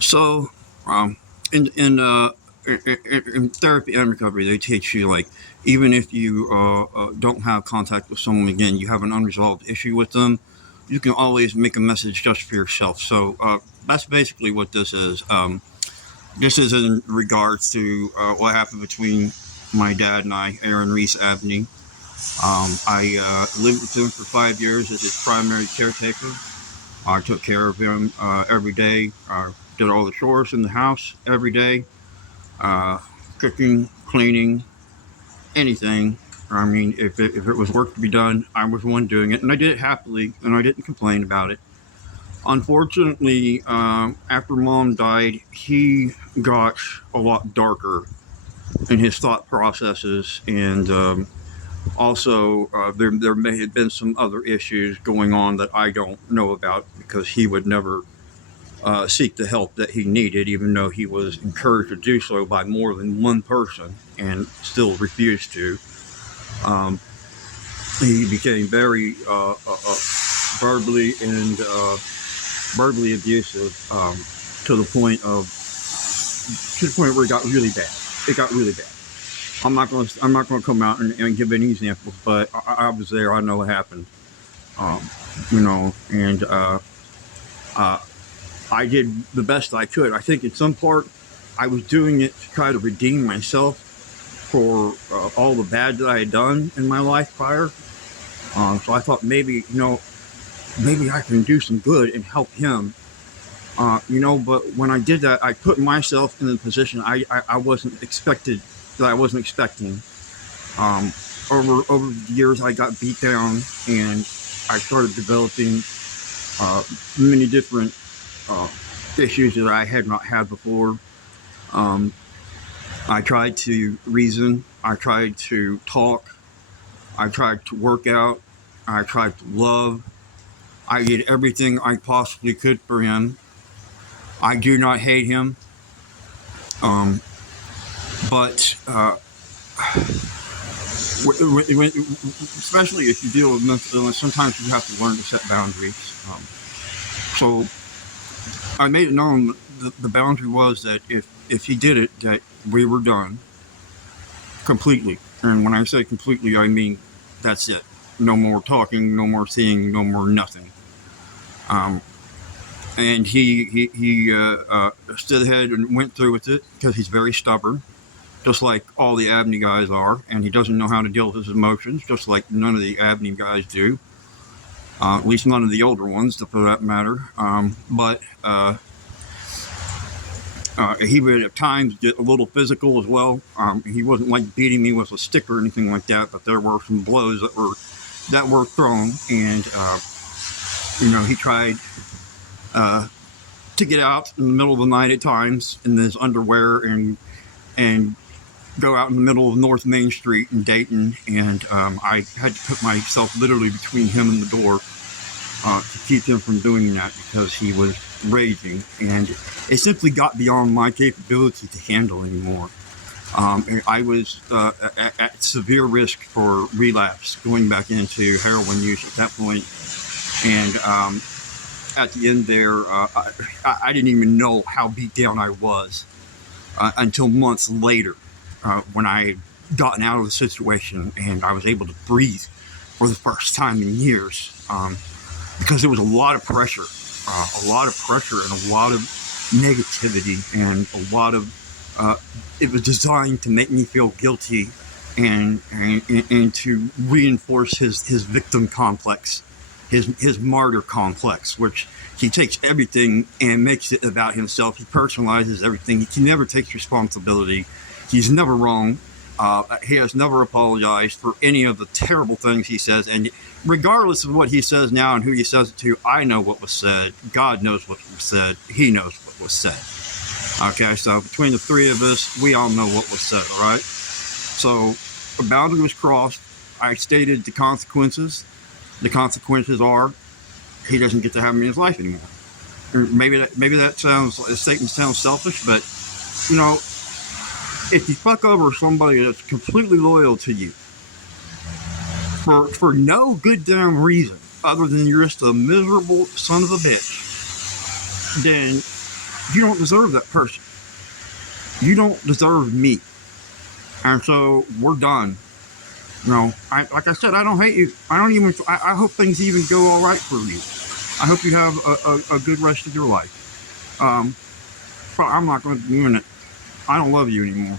So, um, in in, uh, in therapy and recovery, they teach you like even if you don't have contact with someone again, you have an unresolved issue with them, you can always make a message just for yourself. So that's basically what this is. This is in regards to what happened between my dad and I, Aaron Reese Abney. I lived with him for 5 years as his primary caretaker. I took care of him every day. Did all the chores in the house every day, uh, cooking, cleaning, anything. I mean, if it was work to be done, I was the one doing it, and I did it happily, and I didn't complain about it. Unfortunately, after mom died, he got a lot darker in his thought processes, and also there may have been some other issues going on that I don't know about because he would never seek the help that he needed, even though he was encouraged to do so by more than one person and still refused to. Um, he became very verbally and verbally abusive to the point of to the point where it got really bad. It got really bad. I'm not going to come out and give any examples, but I was there. I know what happened. Um, and uh, I did the best I could. I think in some part I was doing it to try to redeem myself for all the bad that I had done in my life prior. So I thought maybe, maybe I can do some good and help him. But when I did that, I put myself in a position I wasn't expected, that I wasn't expecting. Um, over the years, I got beat down and I started developing many different uh, issues that I had not had before. Um, I tried to reason, I tried to talk, I tried to work out, I tried to love. I did everything I possibly could for him. I do not hate him, um, but especially if you deal with mental illness, sometimes you have to learn to set boundaries. So I made it known that the boundary was that if he did it, that we were done completely. And when I say completely, I mean that's it. No more talking, no more seeing, no more nothing. Um, and he stood ahead and went through with it because he's very stubborn, just like all the Abney guys are, and he doesn't know how to deal with his emotions, just like none of the Abney guys do. At least none of the older ones, for that matter. But he would at times get a little physical as well. He wasn't like beating me with a stick or anything like that, but there were some blows that were thrown, and he tried to get out in the middle of the night at times in his underwear and go out in the middle of North Main Street in Dayton, and I had to put myself literally between him and the door to keep him from doing that because he was raging, and it simply got beyond my capability to handle anymore. I was at severe risk for relapse, going back into heroin use at that point, and at the end there, I didn't even know how beat down I was until months later when I had gotten out of the situation and I was able to breathe for the first time in years because there was a lot of pressure and a lot of negativity and a lot of it was designed to make me feel guilty and to reinforce his victim complex, his martyr complex, which he takes everything and makes it about himself. He personalizes everything. He never takes responsibility. He's never wrong. He has never apologized for any of the terrible things he says. And regardless of what he says now and who he says it to, I know what was said. God knows what was said. He knows what was said. Okay, so between the three of us, we all know what was said, all right? So the boundary was crossed. I stated the consequences. The consequences are he doesn't get to have me in his life anymore. Maybe that statement sounds selfish, but if you fuck over somebody that's completely loyal to you for no good damn reason other than you're just a miserable son of a bitch, then You don't deserve that person. You don't deserve me. And so we're done. You know, like I said, I don't hate you. I don't even. I hope things even go all right for you. I hope you have a good rest of your life. But I'm not going to ruin it. I don't love you anymore.